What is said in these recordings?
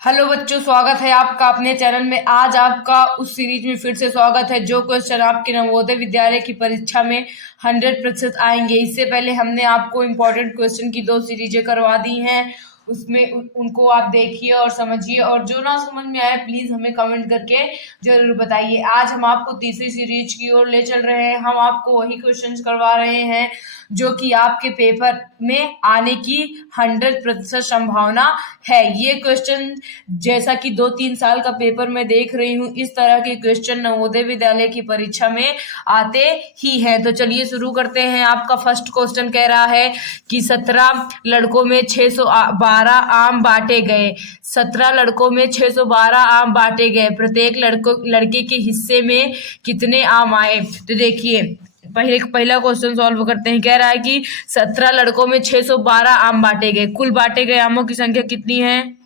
Hello बच्चों, स्वागत है आपका अपने चैनल में। आज आपका उस सीरीज में फिर से स्वागत है जो क्वेश्चन आपके नवोदय विद्यालय की परीक्षा में 100% आएंगे। इससे पहले हमने आपको इम्पोर्टेंट क्वेश्चन की 2 सीरीजें करवा दी हैं, उसमें उनको आप देखिए और समझिए, और जो ना समझ में आए प्लीज हमें कमेंट करके जरूर बताइए। आज हम आपको तीसरी सीरीज की ओर ले चल रहे हैं। हम आपको वही क्वेश्चंस करवा रहे हैं जो कि आपके पेपर में आने की 100% संभावना है। ये क्वेश्चन जैसा कि 2-3 साल का पेपर मैं देख रही हूँ, इस तरह के क्वेश्चन नवोदय विद्यालय की परीक्षा में आते ही हैं। तो चलिए शुरू करते हैं। आपका फर्स्ट क्वेश्चन कह रहा है कि 17 लड़कों में 612 आम बांटे गए। 17 लड़कों में 612 आम बांटे गए। प्रत्येक लड़के के हिस्से में कितने आम आए? तो देखिए, पहला क्वेश्चन सॉल्व करते हैं। कह रहा है कि 17 लड़कों में 612 आम बांटे गए। कुल बांटे गए आमों की संख्या कितनी है?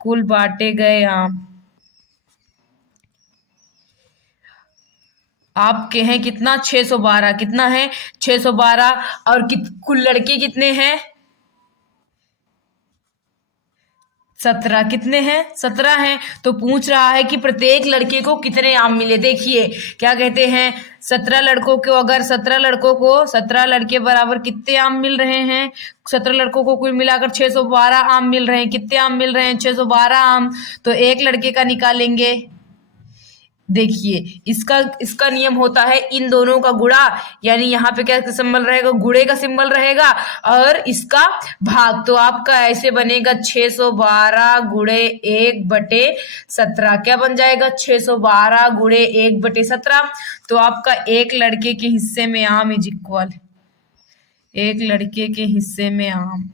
कुल बांटे गए आम आपके हैं कितना? 612। कितना है? 612। और कुल लड़के कितने हैं? 17। कितने हैं? 17 हैं। तो पूछ रहा है कि प्रत्येक लड़के को कितने आम मिले। देखिए क्या कहते हैं, 17 लड़कों को, अगर 17 लड़कों को 17 लड़के बराबर कितने आम मिल रहे हैं? 17 लड़कों को कुल मिलाकर 612 आम मिल रहे हैं। कितने आम मिल रहे हैं? 612 आम। तो एक लड़के का निकालेंगे। देखिए इसका इसका नियम होता है इन दोनों का गुणा, यानी यहाँ पे क्या सिंबल रहेगा? गुणे का सिंबल रहेगा, और इसका भाग। तो आपका ऐसे बनेगा 612 गुणे 1/17। क्या बन जाएगा? 612 गुणे 1/17। तो आपका एक लड़के के हिस्से में आम इज इक्वल, एक लड़के के हिस्से में आम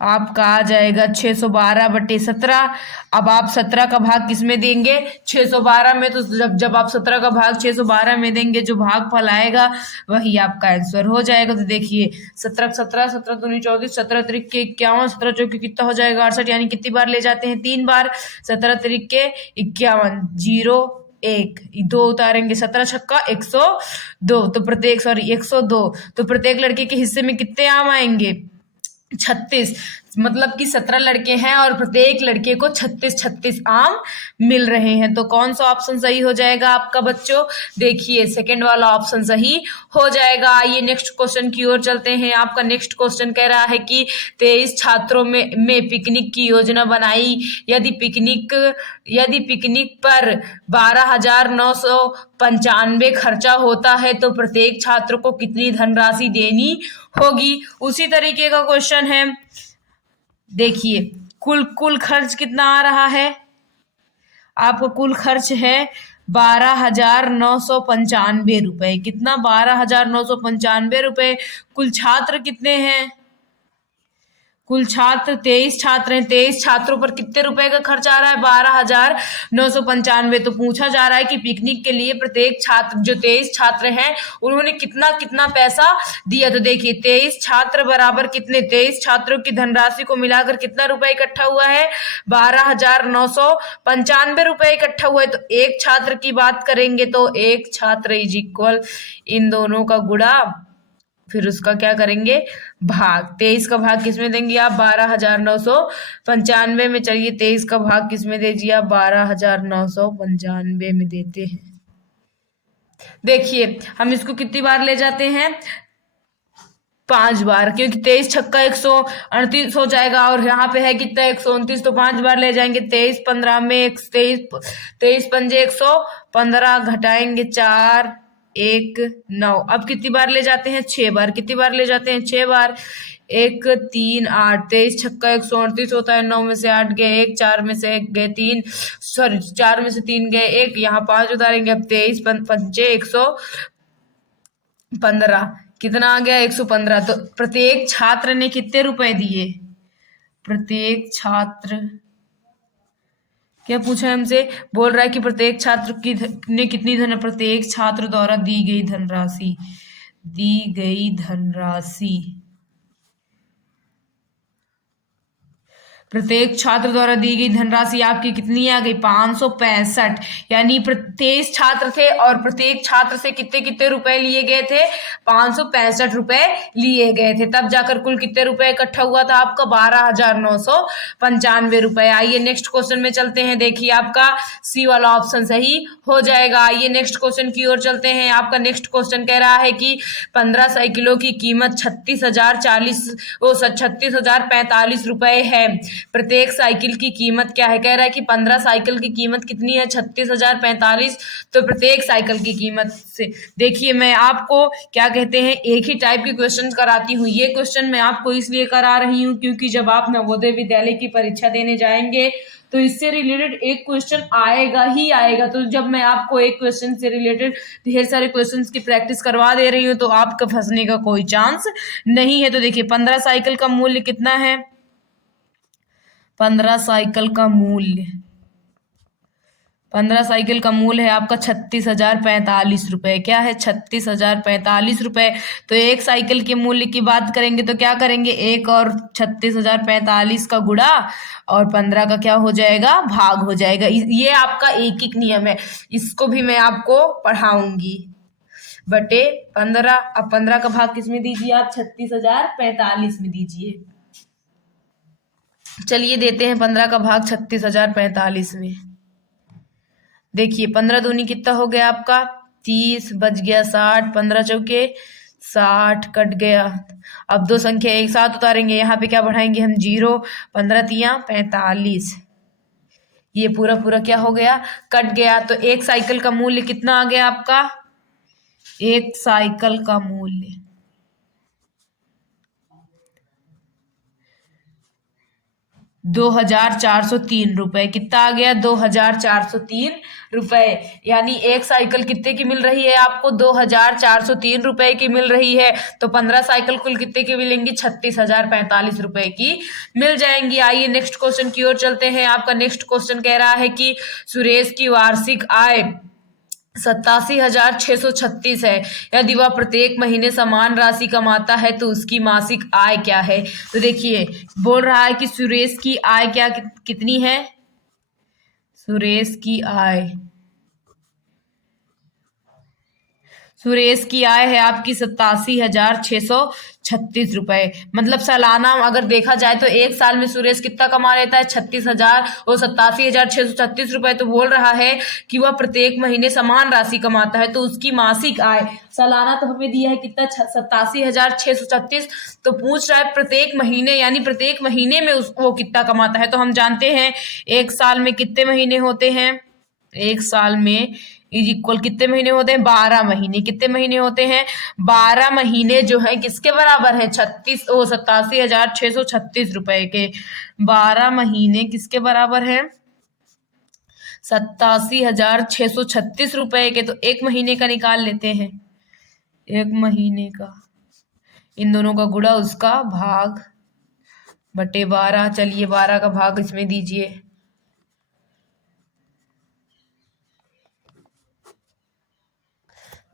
आपका आ जाएगा 612/17। अब आप 17 का भाग किसमें देंगे? 612 में। तो जब आप 17 का भाग 612 में देंगे, जो भाग फल आएगा वही आपका आंसर हो जाएगा। तो देखिए 17 17 17 दूनी 24, 17 त्रिक के 51, 17 चौके कितना हो जाएगा? 68। यानी कितनी बार ले जाते हैं? 3 बार। 17 त्रिक के 51, 0 1 2 उतारेंगे, 17 छक्का 102। तो प्रत्येक 102। तो प्रत्येक लड़के के हिस्से में कितने आम आएंगे? 36। मतलब कि 17 लड़के हैं और प्रत्येक लड़के को 36 आम मिल रहे हैं। तो कौन सा ऑप्शन सही हो जाएगा आपका बच्चों? देखिए सेकंड वाला ऑप्शन सही हो जाएगा। आइए नेक्स्ट क्वेश्चन की ओर चलते हैं। आपका नेक्स्ट क्वेश्चन कह रहा है कि 23 छात्रों में पिकनिक की योजना बनाई। यदि पिकनिक पर 12,995 खर्चा होता है तो प्रत्येक छात्र को कितनी धनराशि देनी होगी? उसी तरीके का क्वेश्चन है। देखिए कुल खर्च कितना आ रहा है? आपका कुल खर्च है 12,995 रुपए। कितना? 12,995 रुपए। कुल छात्र कितने हैं? कुल छात्र 23 छात्र हैं। 23 छात्रों पर कितने रुपए का खर्च आ रहा है? 12,995। तो पूछा जा रहा है कि पिकनिक के लिए प्रत्येक छात्र, जो 23 छात्र हैं, उन्होंने कितना कितना पैसा दिया। तो देखिए 23 छात्र बराबर कितने? 23 छात्रों की धनराशि को मिलाकर कितना रुपए इकट्ठा हुआ है? 12,995 रुपए इकट्ठा हुआ है। तो एक छात्र की बात करेंगे तो एक छात्र इज इक्वल इन दोनों का गुणा, फिर उसका क्या करेंगे? भाग। 23 का भाग किसमें देंगे आप? 12,995 में। चलिए 23 का भाग किसमें दीजिए आप? 12,995 में देते हैं। देखिए हम इसको कितनी बार ले जाते हैं? 5 बार, क्योंकि 23 छक्का 138 हो जाएगा, और यहाँ पे है कितना? 129। तो 5 बार ले जाएंगे। 23 15 में 23 पंजे 115, घटाएंगे 4 1 9। अब कितनी बार ले जाते हैं? 6 बार। कितनी बार ले जाते हैं? 6 बार। 1 3 8। 23 छक्का 138 होता है। 9 में से 8 गए 1, 4 में से 1 गए 3, सॉरी 4 में से 3 गए 1, यहाँ 5 उतारेंगे। अब 23 पंजे 115, कितना आ गया? 115। तो प्रत्येक छात्र ने कितने रुपए दिए? प्रत्येक छात्र, क्या पूछा है हमसे? बोल रहा है कि प्रत्येक छात्र ने कितनी प्रत्येक छात्र द्वारा दी गई धनराशि प्रत्येक छात्र द्वारा दी गई धनराशि आपकी कितनी आ गई 565। यानी 23 छात्र थे और प्रत्येक छात्र से कितने कितने रुपए लिए गए थे 565 रुपए लिए गए थे। तब जाकर कुल कितने रुपए इकट्ठा हुआ था आपका 12,995 रुपए। आइए नेक्स्ट क्वेश्चन में चलते हैं। देखिए आपका सी वाला ऑप्शन सही हो जाएगा। आइए नेक्स्ट क्वेश्चन की ओर चलते हैं। आपका नेक्स्ट क्वेश्चन कह रहा है कि 15 साइकिलों की कीमत 36,045 रुपए है। प्रत्येक साइकिल की कीमत क्या है? कह रहा है कि 15 साइकिल की कीमत कितनी है 36,045। तो प्रत्येक साइकिल की कीमत से देखिए मैं आपको क्या कहते हैं एक ही टाइप के क्वेश्चन कराती हूँ। ये क्वेश्चन मैं आपको इसलिए करा रही हूँ क्योंकि जब आप नवोदय विद्यालय की परीक्षा देने जाएंगे तो इससे रिलेटेड एक क्वेश्चन आएगा ही आएगा। तो जब मैं आपको एक क्वेश्चन से रिलेटेड ढेर सारे क्वेश्चंस की प्रैक्टिस करवा दे रही हूँ तो आपका फंसने का कोई चांस नहीं है। तो देखिए 15 साइकिल का मूल्य कितना है? 15 साइकिल का मूल्य 15 साइकिल का मूल्य है आपका 36,045 रुपए। क्या है? 36,045 रुपए। तो एक साइकिल के मूल्य की बात करेंगे तो क्या करेंगे? एक और 36,045 का गुणा और 15 का क्या हो जाएगा? भाग हो जाएगा। ये आपका एक एक नियम है, इसको भी मैं आपको पढ़ाऊंगी। बटे 15। अब 15 का भाग किस में दीजिए आप? 36,045 में दीजिए। चलिए देते हैं 15 का भाग 36,045 में। देखिए 15 दूनी कितना हो गया आपका? 30 बच गया 60, 15 चौके 60 कट गया। अब दो संख्या एक साथ उतारेंगे, यहाँ पे क्या बढ़ाएंगे हम? 0। 15 तिया 45। ये पूरा पूरा क्या हो गया? कट गया। तो एक साइकिल का मूल्य कितना आ गया आपका? एक साइकिल का मूल्य 2,403 रुपए। कितना आ गया? 2,403 रुपए। यानी एक साइकिल कितने की मिल रही है आपको? 2,403 रुपए की मिल रही है। तो 15 साइकिल कुल कितने की मिलेंगी? 36,045 रुपए की मिल जाएंगी। आइए नेक्स्ट क्वेश्चन की ओर चलते हैं। आपका नेक्स्ट क्वेश्चन कह रहा है कि सुरेश की वार्षिक आय 87,636 है। यदि वह प्रत्येक महीने समान राशि कमाता है तो उसकी मासिक आय क्या है? तो देखिए बोल रहा है कि सुरेश की आय क्या कितनी है? सुरेश की आय है आपकी 87,636 रुपए। मतलब सालाना अगर देखा जाए तो एक साल में सुरेश कितना कमा लेता है? 36,000 और 87,636 रुपए। तो बोल रहा है कि वह प्रत्येक महीने समान राशि कमाता है तो उसकी मासिक आय, सालाना तो हमें दिया है कितना? 87,636। तो पूछ रहा है प्रत्येक महीने, यानी प्रत्येक महीने में वो कितना कमाता है। तो हम जानते हैं एक साल में कितने महीने होते हैं? एक साल में इज इक्वल कितने महीने होते हैं? 12 महीने। कितने महीने होते हैं? 12 महीने जो है किसके बराबर है? 87,636 रुपए के। 12 महीने किसके बराबर है? 87,636 रुपए के। तो एक महीने का निकाल लेते हैं। एक महीने का इन दोनों का गुणा उसका भाग बटे 12। चलिए 12 का भाग इसमें दीजिए।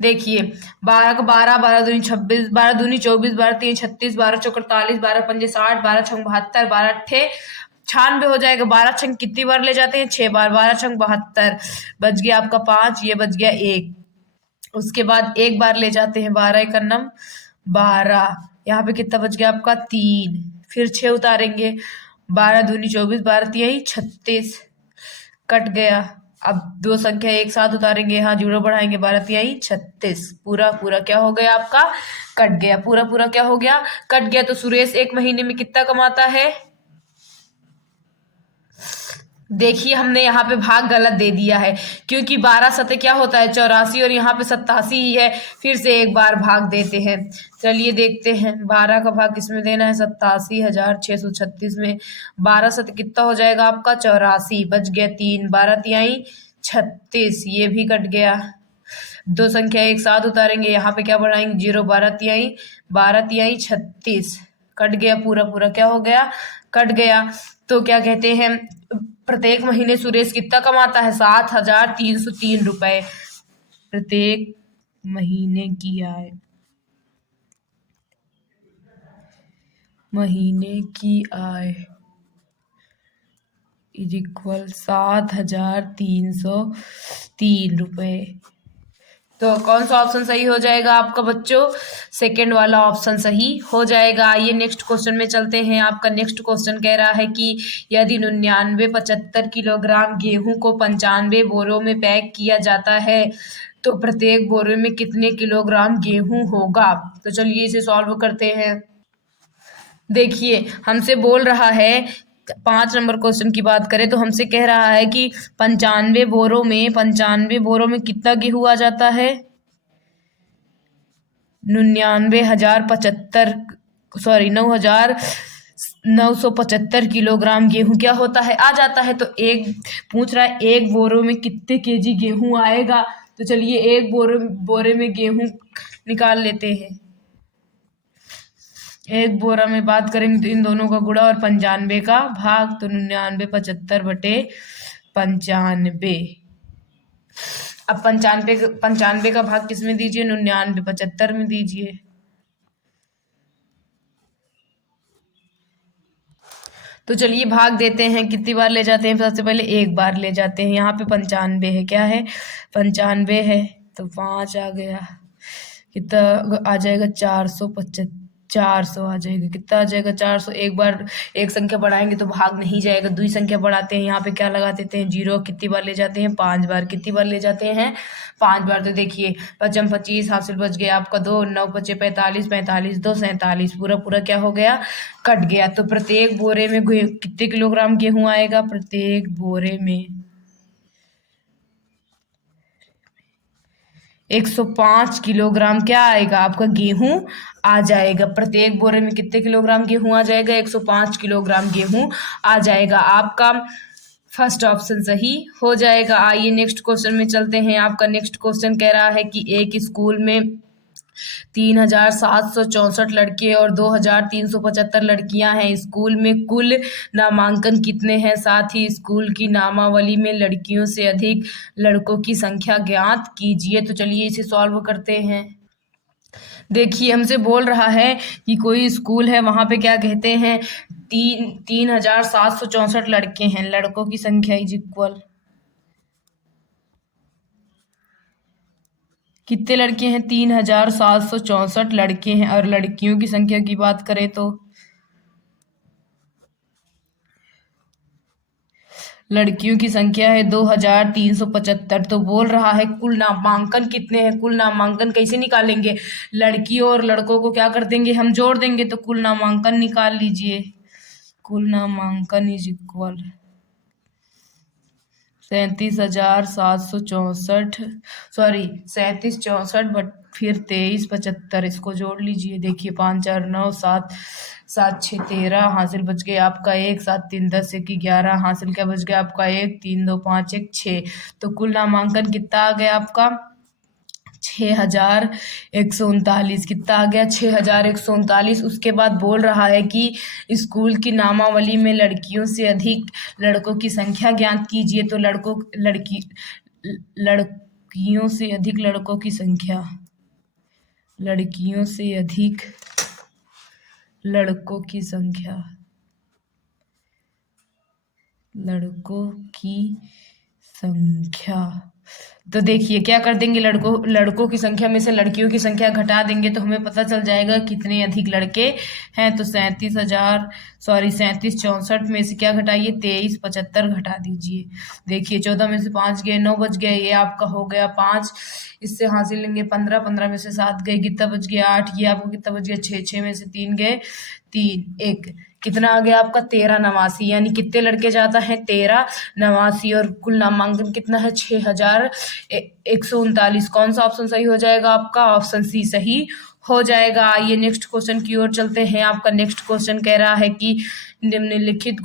देखिए 12 का 12, 12 दूनी 26, 12 दूनी 24, 12 तीन 36, 12 चौक 48, 12 पंजे 60, 12 छंग 72, 12 अट्ठे 96 हो जाएगा। 12 छंग कितनी बार ले जाते हैं? 6 बार। 12 छंग 72 बच गया आपका 5, ये बच गया 1। उसके बाद एक बार ले जाते हैं 12 एक नम 12, यहाँ पे कितना बच गया आपका? 3। फिर 6 उतारेंगे। 12 दूनी 24, 12 तिहाई 36 कट गया। अब दो संख्या एक साथ उतारेंगे, यहाँ जीरो बढ़ाएंगे, 12 तिहाई 36। पूरा पूरा क्या हो गया आपका? कट गया। पूरा पूरा क्या हो गया? कट गया। तो सुरेश एक महीने में कितना कमाता है? देखिए हमने यहाँ पे भाग गलत दे दिया है क्योंकि 12 सते क्या होता है? 84 और यहाँ पे 87 ही है। फिर से एक बार भाग देते हैं। चलिए देखते हैं 12 का भाग किसमें देना है? 87,636 में। 12 सते कितना हो जाएगा आपका? 84 बच गया 3। 12 तिहाई 36, ये भी कट गया। दो संख्या एक साथ उतारेंगे, यहाँ पे क्या बढ़ाएंगे? 0। 12 तिहाई 36 कट गया। पूरा पूरा क्या हो गया? कट गया। तो क्या कहते हैं प्रत्येक महीने सुरेश कितना कमाता है? 7,303 रुपए प्रत्येक महीने की आय। महीने की आय इज इक्वल 7,303 रुपये। तो कौन सा ऑप्शन सही हो जाएगा आपका बच्चों? सेकंड वाला ऑप्शन सही हो जाएगा। आइए नेक्स्ट क्वेश्चन में चलते हैं। आपका नेक्स्ट क्वेश्चन कह रहा है कि यदि 75 किलोग्राम गेहूं को 95 बोरों में पैक किया जाता है तो प्रत्येक बोरे में कितने किलोग्राम गेहूं होगा? तो चलिए इसे सॉल्व करते हैं। देखिए हमसे बोल रहा है 5 नंबर क्वेश्चन की बात करें तो हमसे कह रहा है कि 95 बोरों में कितना गेहूं आ जाता है? 9,975 किलोग्राम गेहूं क्या होता है? आ जाता है। तो एक पूछ रहा है एक बोरे में कितने केजी गेहूं आएगा। तो चलिए एक बोरे में गेहूं निकाल लेते हैं। एक बोरा में बात करेंगे तो इन दोनों का गुणा और 95 का भाग, तो 99 75/95। अब 95 का भाग किस में दीजिए? 99 75 में दीजिए। तो चलिए भाग देते हैं। कितनी बार ले जाते हैं? सबसे पहले एक बार ले जाते हैं। यहाँ पे 95 है। क्या है? 95 है। तो 5 आ गया। कितना आ जाएगा? 400 आ जाएगा। कितना आ जाएगा? 400। एक बार एक संख्या बढ़ाएंगे तो भाग नहीं जाएगा। दूसरी संख्या बढ़ाते हैं। यहाँ पे क्या लगा देते हैं? 0। कितनी बार ले जाते हैं? 5 बार। कितनी बार ले जाते हैं? 5 बार। तो देखिए 5 25 हासिल बच गया आपका 2, 9 बचे 45, 45 2 47, पूरा पूरा क्या हो गया? कट गया। तो प्रत्येक बोरे में कितने किलोग्राम गेहूं आएगा? प्रत्येक बोरे में 105 किलोग्राम क्या आएगा? आपका गेहूं आ जाएगा। प्रत्येक बोरे में कितने किलोग्राम गेहूं आ जाएगा? 105 किलोग्राम गेहूं आ जाएगा। आपका फर्स्ट ऑप्शन सही हो जाएगा। आइए नेक्स्ट क्वेश्चन में चलते हैं। आपका नेक्स्ट क्वेश्चन कह रहा है कि एक स्कूल में 3,764 लड़के और 2,375 लड़कियां हैं। स्कूल में कुल नामांकन कितने हैं? साथ ही स्कूल की नामावली में लड़कियों से अधिक लड़कों की संख्या ज्ञात कीजिए। तो चलिए इसे सॉल्व करते हैं। देखिए हमसे बोल रहा है कि कोई स्कूल है, वहां पे क्या कहते हैं? 3,764 लड़के हैं। लड़कों की संख्या इज इक्वल कितने लड़के हैं? 3,764 लड़के हैं। और लड़कियों की संख्या की बात करें तो लड़कियों की संख्या है 2,375। तो बोल रहा है कुल नामांकन कितने हैं? कुल नामांकन कैसे निकालेंगे? लड़कियों और लड़कों को क्या कर देंगे? हम जोड़ देंगे। तो कुल नामांकन निकाल लीजिए। कुल नामांकन इज इक्वल 37,764, सॉरी 3764 बट फिर 2375, इसको जोड़ लीजिए। देखिए 5 4 9 7 7 6 13 हासिल बच गए आपका 1, 7 3 10 1 11 हासिल क्या बच गया आपका 1 3 2 5 1 6। तो कुल नामांकन कितना आ गया आपका? 6,139। कितना आ गया? 6,139। उसके बाद बोल रहा है कि स्कूल की नामावली में लड़कियों से अधिक लड़कों की संख्या ज्ञात कीजिए। तो लड़कियों से अधिक लड़कों की संख्या, लड़कियों से अधिक लड़कों की संख्या, लड़कों की संख्या। तो देखिए क्या कर देंगे? लड़कों की संख्या में से लड़कियों की संख्या घटा देंगे तो हमें पता चल जाएगा कितने अधिक लड़के हैं। तो 3764 में से क्या घटाइए? 2375 घटा दीजिए। देखिए 14 में से 5 गए, 9 बच गए, ये आपका हो गया 5। इससे हासिल लेंगे 15, 15 में से 7 गए, कितना बच गया? 8। ये आपको कितना बच गया? 6, 6 में से 3 गए, 3 1, कितना आ गया आपका? 1389। यानी कितने लड़के जाता है? 1389। और कुल नामांकन कितना है? 6,139। कौन सा ऑप्शन सही हो जाएगा आपका? ऑप्शन सी सही हो जाएगा। आइए नेक्स्ट क्वेश्चन की ओर चलते हैं। आपका नेक्स्ट क्वेश्चन कह रहा है कि निम्नलिखित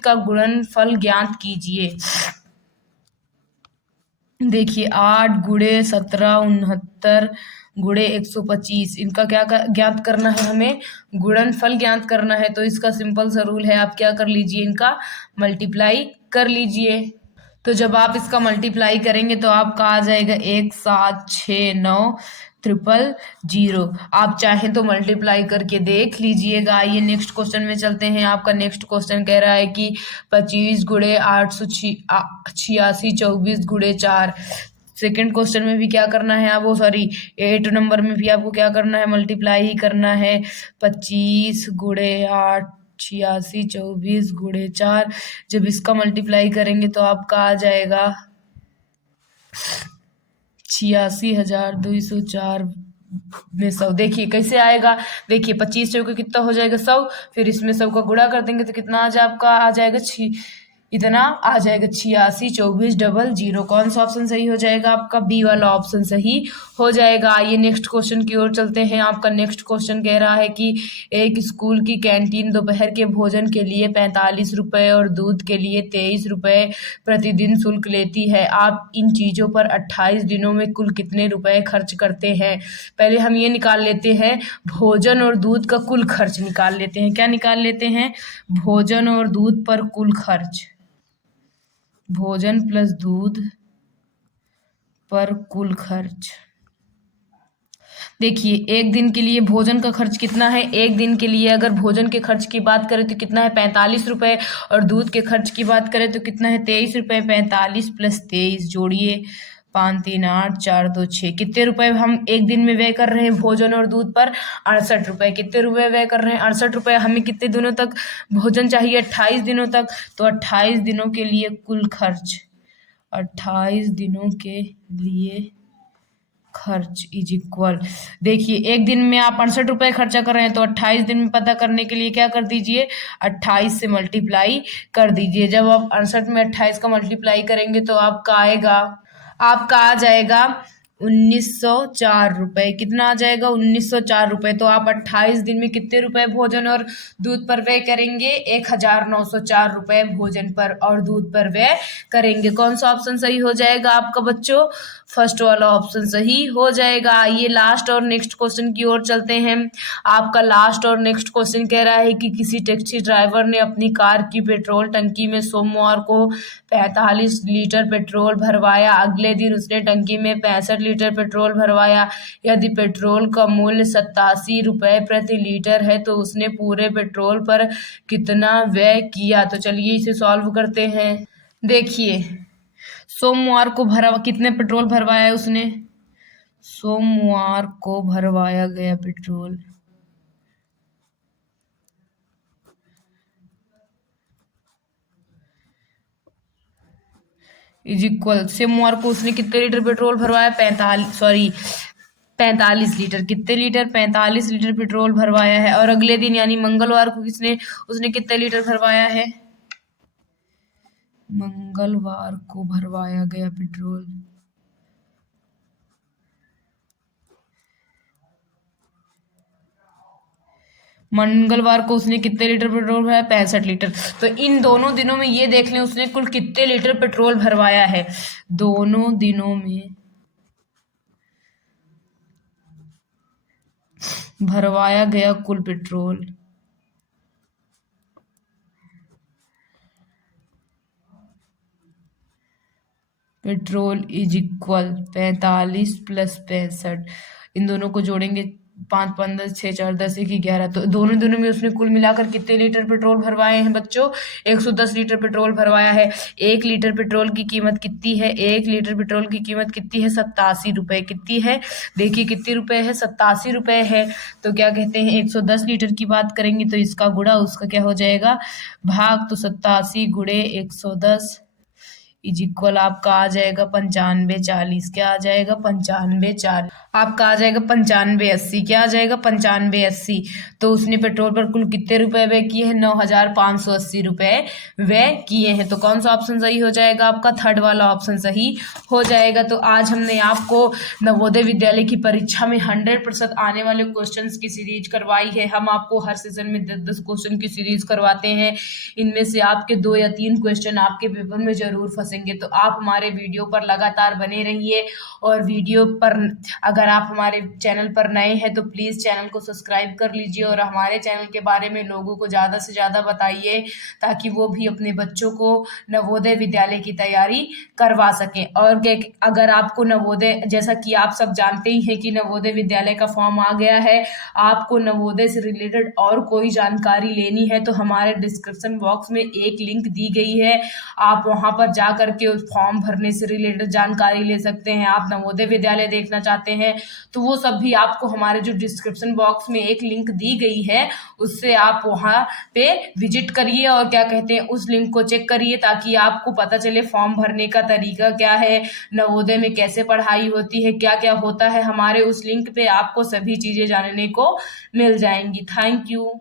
का गुणनफल ज्ञात कीजिए। देखिए 8 × 17 69 × 125, इनका क्या ज्ञात करना है? हमें गुणनफल ज्ञात करना है। तो इसका सिंपल सा रूल है, आप क्या कर लीजिए? इनका मल्टीप्लाई कर लीजिए। तो जब आप इसका मल्टीप्लाई करेंगे तो आपका आ जाएगा 1 7 6 9 000। आप चाहें तो मल्टीप्लाई करके देख लीजिएगा। आइए नेक्स्ट क्वेश्चन में चलते हैं। आपका नेक्स्ट क्वेश्चन कह रहा है कि 25 गुणे 886 24 गुणे 4। सेकेंड क्वेश्चन में भी क्या करना है आपको, सॉरी 8 नंबर में भी आपको क्या करना है, मल्टीप्लाई ही करना है। 25 गुणे 886 24 गुणे 4। जब इसका मल्टीप्लाई करेंगे तो आपका आ जाएगा 86,204 में 100। देखिए कैसे आएगा, देखिए 25 चौके कितना हो जाएगा 100, फिर इसमें 100 का गुणा कर देंगे तो कितना आ जाए आपका, आ जाएगा इतना आ जाएगा 86,24,00। कौन सा ऑप्शन सही हो जाएगा आपका, बी वाला ऑप्शन सही हो जाएगा। आइए नेक्स्ट क्वेश्चन की ओर चलते हैं। आपका नेक्स्ट क्वेश्चन कह रहा है कि एक स्कूल की कैंटीन दोपहर के भोजन के लिए 45 रुपये और दूध के लिए 23 रुपये प्रतिदिन शुल्क लेती है। आप इन चीज़ों पर 28 दिनों में कुल कितने रुपए खर्च करते हैं। पहले हम ये निकाल लेते हैं, भोजन और दूध का कुल खर्च निकाल लेते हैं। क्या निकाल लेते हैं, भोजन और दूध पर कुल खर्च, भोजन प्लस दूध पर कुल खर्च। देखिए एक दिन के लिए भोजन का खर्च कितना है, एक दिन के लिए अगर भोजन के खर्च की बात करें तो कितना है 45 रुपये, और दूध के खर्च की बात करें तो कितना है 23 रुपये। 45 + 23 जोड़िए, 5 3 8 4 2 6। कितने रुपए हम एक दिन में व्यय कर रहे हैं भोजन और दूध पर, 68 रुपये। कितने रुपए व्यय कर रहे हैं, 68 रुपये। हमें कितने दिनों तक भोजन चाहिए, 28 दिनों तक, तो 28 दिनों के लिए कुल खर्च, 28 दिनों के लिए खर्च इज इक्वल, देखिए एक दिन में आप 68 रुपये खर्चा कर रहे हैं तो 28 दिन में पता करने के लिए क्या कर दीजिए, 28 से मल्टीप्लाई कर दीजिए। जब आप 68 में 28 का मल्टीप्लाई करेंगे तो आपका आ जाएगा 1904 रुपये। कितना आ जाएगा, 1904 रुपये। तो आप 28 दिन में कितने रुपए भोजन और दूध पर व्यय करेंगे, 1904 रुपये भोजन पर और दूध पर व्यय करेंगे। कौन सा ऑप्शन सही हो जाएगा आपका बच्चों, फर्स्ट वाला ऑप्शन सही हो जाएगा। आइए लास्ट और नेक्स्ट क्वेश्चन की ओर चलते हैं। आपका लास्ट और नेक्स्ट क्वेश्चन कह रहा है कि किसी टैक्सी ड्राइवर ने अपनी कार की पेट्रोल टंकी में सोमवार को 45 लीटर पेट्रोल भरवाया। अगले दिन उसने टंकी में 65 लीटर पेट्रोल भरवाया। यदि पेट्रोल का मूल्य 87 रुपये प्रति लीटर है तो उसने पूरे पेट्रोल पर कितना व्यय किया। तो चलिए इसे सॉल्व करते हैं। देखिए सोमवार को कितने पेट्रोल भरवाया है उसने, सोमवार को भरवाया गया पेट्रोल इज इक्वल, सोमवार को उसने कितने लीटर पेट्रोल भरवाया, 45 लीटर। कितने लीटर, 45 लीटर पेट्रोल भरवाया है। और अगले दिन यानी मंगलवार को उसने कितने लीटर भरवाया है, मंगलवार को भरवाया गया पेट्रोल मंगलवार को उसने कितने लीटर पेट्रोल भरवाया, 65 लीटर। तो इन दोनों दिनों में ये देख लें उसने कुल कितने लीटर पेट्रोल भरवाया है। दोनों दिनों में भरवाया गया कुल पेट्रोल इज इक्वल 45 + 65। इन दोनों को जोड़ेंगे, 5 5 10 6 4 10 1 11। तो दोनों दिनों में उसने कुल मिलाकर कितने लीटर पेट्रोल भरवाए हैं बच्चों, 110 लीटर पेट्रोल भरवाया है। 1 लीटर पेट्रोल की कीमत कितनी है, 1 लीटर पेट्रोल की कीमत कितनी है, 87 रुपये। कितनी है, देखिए कितने रुपए है, 87 रुपये है। तो क्या कहते हैं 110 लीटर की बात करेंगे तो इसका गुणा उसका क्या हो जाएगा, भाग। तो 87 गुणे 110 इज इक्वल आपका आ जाएगा 9540। क्या आ जाएगा, 9540। आपका आ जाएगा 9580। क्या आ जाएगा, 9580। तो उसने पेट्रोल पर कुल कितने रुपए व्यय किए हैं, 9580 रुपये व्यय किए हैं। तो कौन सा ऑप्शन सही हो जाएगा आपका, थर्ड वाला ऑप्शन सही हो जाएगा। तो आज हमने आपको नवोदय विद्यालय की परीक्षा में 100% आने वाले क्वेश्चन की सीरीज करवाई है। हम आपको हर सीजन में 10-10 क्वेश्चन की सीरीज करवाते हैं। इनमें से आपके 2 या 3 क्वेश्चन आपके पेपर में जरूर फंसे फंसेंगे। तो आप हमारे वीडियो पर लगातार बने रहिए, और वीडियो पर अगर आप हमारे चैनल पर नए हैं तो प्लीज़ चैनल को सब्सक्राइब कर लीजिए, और हमारे चैनल के बारे में लोगों को ज़्यादा से ज़्यादा बताइए, ताकि वो भी अपने बच्चों को नवोदय विद्यालय की तैयारी करवा सकें। और अगर आपको नवोदय, जैसा कि आप सब जानते ही हैं कि नवोदय विद्यालय का फॉर्म आ गया है, आपको नवोदय से रिलेटेड और कोई जानकारी लेनी है तो हमारे डिस्क्रिप्शन बॉक्स में एक लिंक दी गई है, आप वहां पर जा करके उस फॉर्म भरने से रिलेटेड जानकारी ले सकते हैं। आप नवोदय विद्यालय देखना चाहते हैं तो वो सब भी आपको हमारे जो डिस्क्रिप्शन बॉक्स में एक लिंक दी गई है उससे आप वहां पे विजिट करिए, और क्या कहते हैं उस लिंक को चेक करिए, ताकि आपको पता चले फॉर्म भरने का तरीका क्या है, नवोदय में कैसे पढ़ाई होती है, क्या क्या होता है। हमारे उस लिंक पे आपको सभी चीजें जानने को मिल जाएंगी। Thank you.